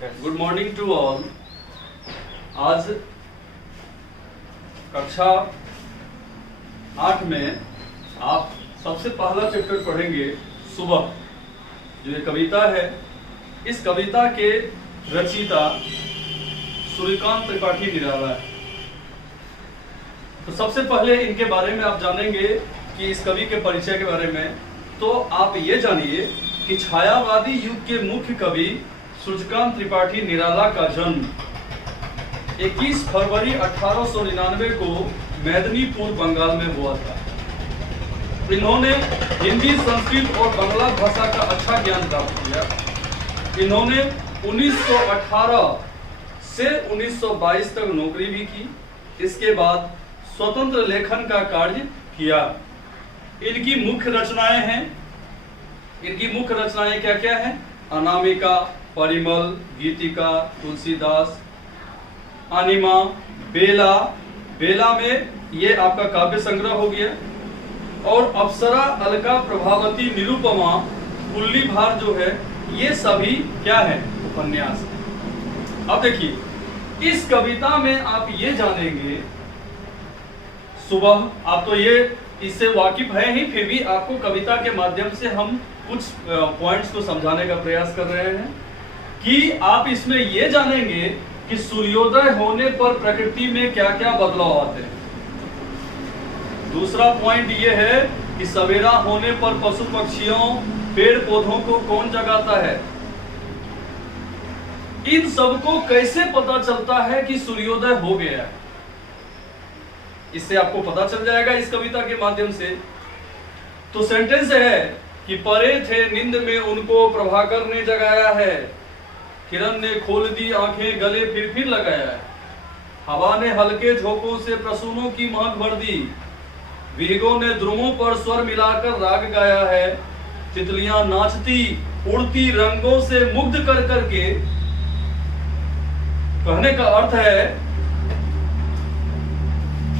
Good morning to all. आज कक्षा 8 में आप सबसे पहला चैप्टर पढ़ेंगे सुबह। जो ये कविता है, इस कविता के रचयिता सूर्यकांत त्रिपाठी निराला है। तो सबसे पहले इनके बारे में आप जानेंगे कि इस कवि के परिचय के बारे में। तो आप ये जानिए कि छायावादी युग के मुख्य कवि सूर्यकांत त्रिपाठी निराला का जन्म 21 फरवरी 1899 को मेदिनीपुर बंगाल में हुआ था। इन्होंने हिंदी, संस्कृत और बांग्ला भाषा का अच्छा ज्ञान प्राप्त किया। इन्होंने 1918 से 1922 तक नौकरी भी की। इसके बाद स्वतंत्र लेखन का कार्य किया। इनकी मुख्य रचनाएं क्या क्या हैं? अनामिका, परिमल, गीतिका, तुलसीदास, अनिमा, बेला। बेला में ये आपका काव्य संग्रह हो गया। और अप्सरा, अलका, प्रभावती, निरुपमा, कुल्ली भार जो है, ये सभी क्या है? उपन्यास। अब देखिए, इस कविता में आप ये जानेंगे, सुबह आप तो ये इससे वाकिफ है ही, फिर भी आपको कविता के माध्यम से हम कुछ पॉइंट्स को समझाने का प्रयास कर रहे हैं कि आप इसमें ये जानेंगे कि सूर्योदय होने पर प्रकृति में क्या क्या बदलाव आते हैं। दूसरा पॉइंट ये है कि सवेरा होने पर पशु पक्षियों, पेड़ पौधों को कौन जगाता है। इन सबको कैसे पता चलता है कि सूर्योदय हो गया है, इससे आपको पता चल जाएगा इस कविता के माध्यम से। तो सेंटेंस है कि परे थे नींद में उनको प्रभाकर ने जगाया है, किरण ने खोल दी आंखें गले फिर लगाया है, हवा ने हल्के झोंकों से प्रसूनों की महक भर दी, विहंगों ने ध्रुवों पर स्वर मिलाकर राग गाया है, तितलियां नाचती उड़ती रंगों से मुग्ध कर करके। कहने का अर्थ है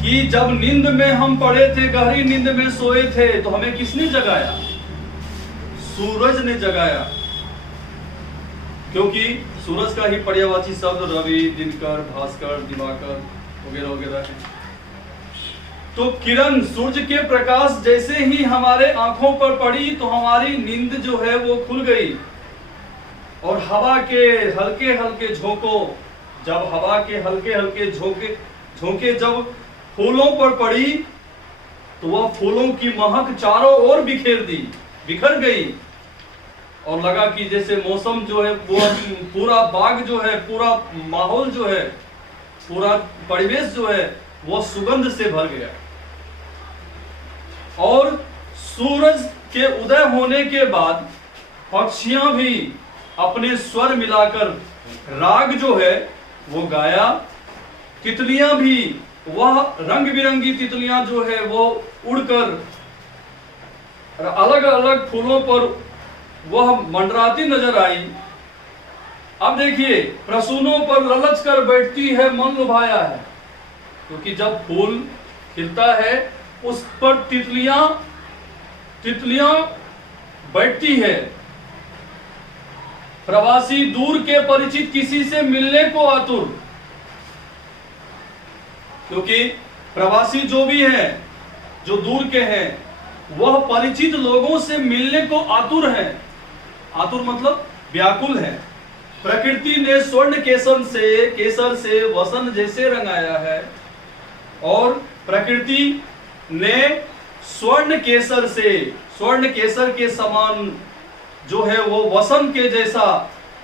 कि जब नींद में हम पड़े थे, गहरी नींद में सोए थे, तो हमें किसने जगाया? सूरज ने जगाया। क्योंकि सूरज का ही पर्यायवाची शब्द रवि, दिनकर, भास्कर, दिवाकर वगैरह वगैरह है। तो किरण, सूर्य के प्रकाश जैसे ही हमारे आंखों पर पड़ी तो हमारी नींद जो है वो खुल गई। और हवा के हल्के हल्के झोंकों, जब हवा के हल्के हल्के झोंके जब फूलों पर पड़ी तो वह फूलों की महक चारों ओर बिखर गई। और लगा कि जैसे मौसम जो है, पूरा बाग जो है, पूरा माहौल जो है, पूरा परिवेश जो है, वो सुगंध से भर गया। और सूरज के उदय होने के बाद पक्षियां भी अपने स्वर मिलाकर राग जो है वो गाया। तितलियां भी, वह रंग बिरंगी तितलियां जो है वो उड़कर अलग अलग फूलों पर वह मंडराती नजर आई। अब देखिए, प्रसूनों पर ललच कर बैठती है, मन लुभाया है। क्योंकि जब फूल खिलता है उस पर तितलियां बैठती है। प्रवासी दूर के परिचित किसी से मिलने को आतुर। क्योंकि प्रवासी जो भी हैं, जो दूर के हैं, वह परिचित लोगों से मिलने को आतुर हैं। आतुर मतलब व्याकुल है। प्रकृति ने स्वर्ण केसर से वसन जैसे रंगाया है। और प्रकृति ने स्वर्ण केसर के समान जो है वो वसन के जैसा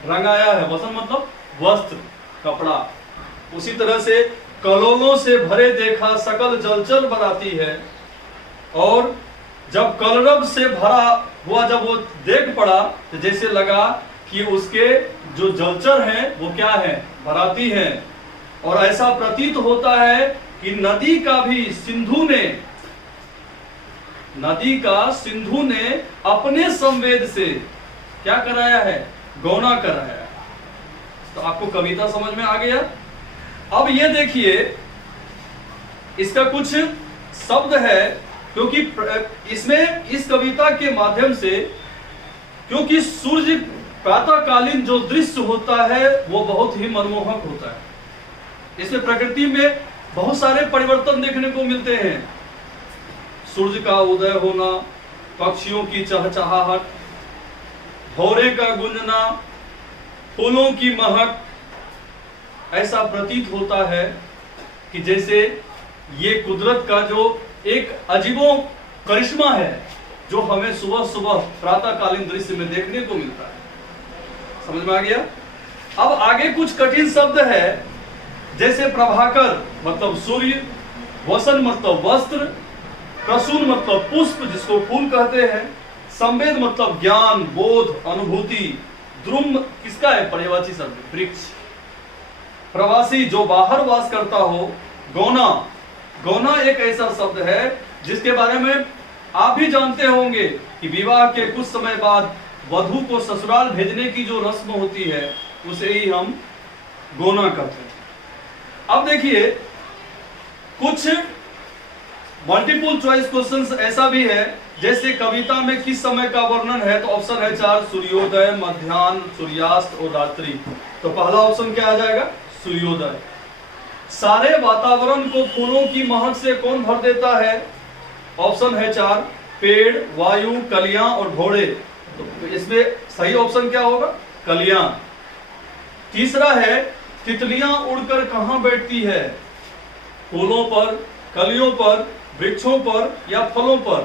रंगाया है। वसन मतलब वस्त्र, कपड़ा। उसी तरह से कलोलों से भरे देखा सकल जलचर बनाती है। और जब कलरव से भरा हुआ जब वो देख पड़ा तो जैसे लगा कि उसके जो जलचर हैं वो क्या है? भराती हैं। और ऐसा प्रतीत होता है कि नदी का सिंधु ने अपने संवेद से क्या कराया है? गौना कराया। तो आपको कविता समझ में आ गया। अब ये देखिए, इसका कुछ शब्द है, क्योंकि इसमें इस कविता के माध्यम से, क्योंकि सूर्य प्रातःकालीन जो दृश्य होता है वो बहुत ही मनमोहक होता है। इसमें प्रकृति में बहुत सारे परिवर्तन देखने को मिलते हैं। सूर्य का उदय होना, पक्षियों की चहचहाहट, भौरे का गूंजना, फूलों की महक, ऐसा प्रतीत होता है कि जैसे ये कुदरत का जो एक अजीबो करिश्मा है जो हमें सुबह सुबह प्रातःकालीन दृश्य में देखने को मिलता है। समझ में आ गया? अब आगे कुछ कठिन शब्द है, जैसे प्रभाकर मतलब सूर्य, वसन मतलब वस्त्र, प्रसून मतलब पुष्प जिसको फूल कहते हैं, संवेद मतलब ज्ञान, बोध, अनुभूति, द्रुम किसका है? पर्यायवाची शब्द, वृक्ष। प्रवासी जो बाहर वास करता हो, गौना, गौना एक ऐसा शब्द है जिसके बारे में आप भी जानते होंगे कि विवाह के कुछ समय बाद वधू को ससुराल भेजने की जो रस्म होती है उसे ही हम गौना कहते हैं। अब देखिए कुछ मल्टीपल चॉइस क्वेश्चंस ऐसा भी है, जैसे कविता में किस समय का वर्णन है, तो ऑप्शन है 4, सूर्योदय, मध्याह्न, सूर्यास्त और रात्रि। तो पहला ऑप्शन क्या आ जाएगा? सूर्योदय। सारे वातावरण को फूलों की महक से कौन भर देता है? ऑप्शन है 4, पेड़, वायु, कलियां और घोड़े। तो इसमें सही ऑप्शन क्या होगा? कलियां। तीसरा है तितलियां उड़कर कहां बैठती है? फूलों पर, कलियों पर, वृक्षों पर या फलों पर?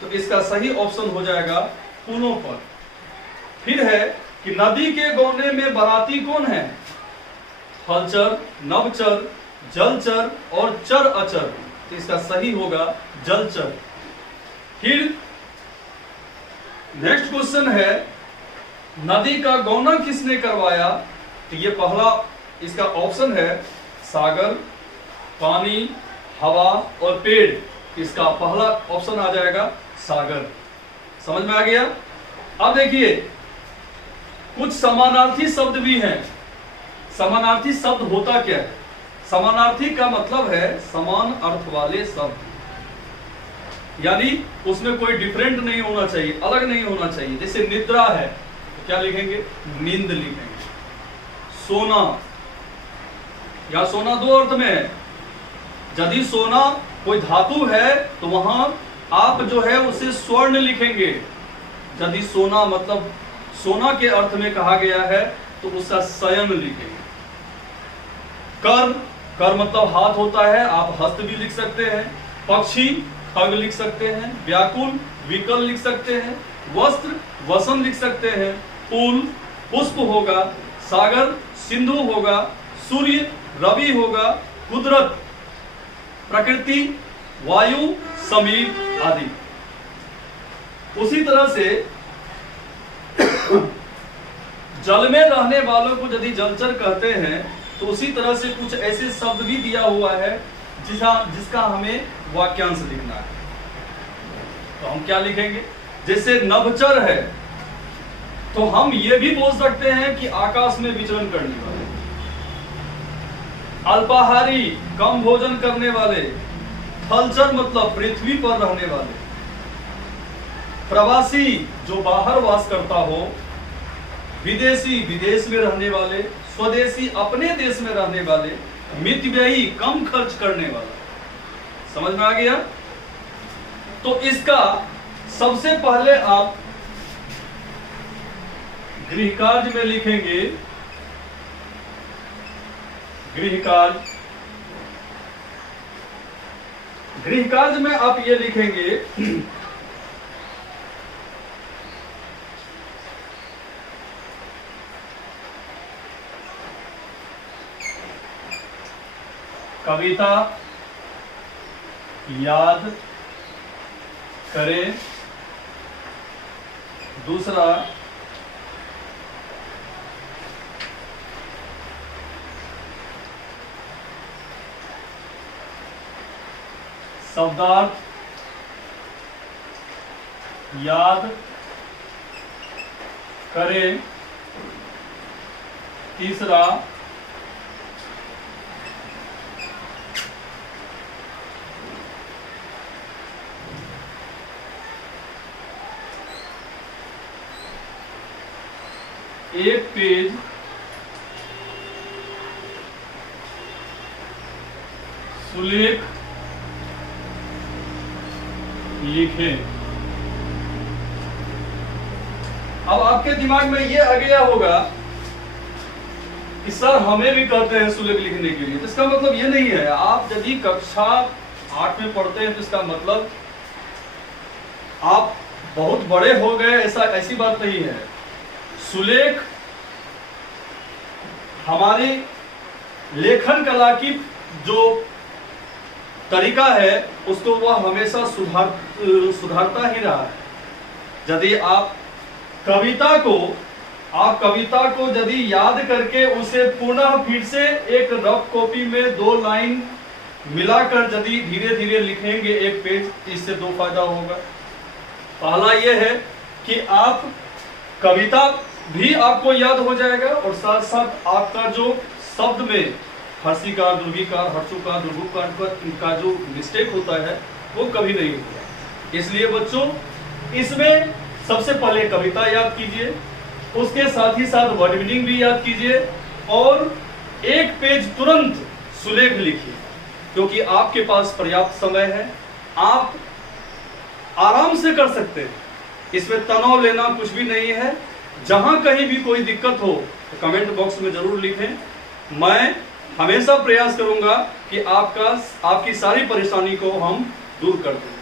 तो इसका सही ऑप्शन हो जाएगा फूलों पर। फिर है कि नदी के गौने में बाराती कौन है? फलचर, नवचर, जलचर और चर अचर। तो इसका सही होगा जलचर। फिर नेक्स्ट क्वेश्चन है नदी का गौना किसने करवाया? तो ये पहला इसका ऑप्शन है सागर, पानी, हवा और पेड़। इसका पहला ऑप्शन आ जाएगा सागर। समझ में आ गया? अब देखिए कुछ समानार्थी शब्द भी हैं। समानार्थी शब्द होता क्या है? समानार्थी का मतलब है समान अर्थ वाले शब्द, यानी उसमें कोई डिफरेंट नहीं होना चाहिए, अलग नहीं होना चाहिए। जैसे निद्रा है तो क्या लिखेंगे? नींद लिखेंगे। सोना, या सोना दो अर्थ में है। यदि सोना कोई धातु है तो वहां आप जो है उसे स्वर्ण लिखेंगे। यदि सोना मतलब सोना के अर्थ में कहा गया है तो उसका शयन लिखेंगे। कर, कर मतलब हाथ होता है, आप हस्त भी लिख सकते हैं। पक्षी, खग लिख सकते हैं। व्याकुल, विकल लिख सकते हैं। वस्त्र, वसन लिख सकते हैं। फूल, पुष्प होगा। सागर, सिंधु होगा। सूर्य, रवि होगा। कुदरत, प्रकृति, वायु, समीर आदि। उसी तरह से जल में रहने वालों को यदि जलचर कहते हैं तो उसी तरह से कुछ ऐसे शब्द भी दिया हुआ है जिसका हमें वाक्यांश लिखना है। तो हम क्या लिखेंगे? जैसे नभचर है तो हम ये भी बोल सकते हैं कि आकाश में विचरण करने वाले। अल्पाहारी, कम भोजन करने वाले। थलचर मतलब पृथ्वी पर रहने वाले। प्रवासी, जो बाहर वास करता हो। विदेशी, विदेश में रहने वाले। स्वदेशी, अपने देश में रहने वाले। मितव्ययी, कम खर्च करने वाला। समझ में आ गया? तो इसका सबसे पहले आप गृहकार्य में लिखेंगे। गृहकार्य, गृहकार्य में आप ये लिखेंगे कविता याद करें। दूसरा शब्दार्थ याद करें। तीसरा एक पेज सुलेख लिखें। अब आपके दिमाग में ये आ गया होगा कि सर हमें भी कहते हैं सुलेख लिखने के लिए, तो इसका मतलब ये नहीं है। आप यदि कक्षा 8 में पढ़ते हैं तो इसका मतलब आप बहुत बड़े हो गए, ऐसी बात नहीं है। सुलेख हमारी लेखन कला की जो तरीका है उसको वह हमेशा सुधारता ही रहा है। यदि आप कविता को यदि याद करके उसे पुनः फिर से एक रफ कॉपी में 2 लाइन मिलाकर यदि धीरे धीरे लिखेंगे एक पेज, इससे 2 फायदा होगा। पहला यह है कि आप कविता भी आपको याद हो जाएगा और साथ साथ आपका जो शब्द में हर्षिकार, दुर्गिकार, हर्षुकार, दुर्गुकार का जो मिस्टेक होता है वो कभी नहीं होगा। इसलिए बच्चों इसमें सबसे पहले कविता याद कीजिए, उसके साथ ही साथ वर्ड मीनिंग भी याद कीजिए और एक पेज तुरंत सुलेख लिखिए, क्योंकि आपके पास पर्याप्त समय है, आप आराम से कर सकते हैं। इसमें तनाव लेना कुछ भी नहीं है। जहां कहीं भी कोई दिक्कत हो तो कमेंट बॉक्स में जरूर लिखें। मैं हमेशा प्रयास करूंगा कि आपकी सारी परेशानी को हम दूर कर दें।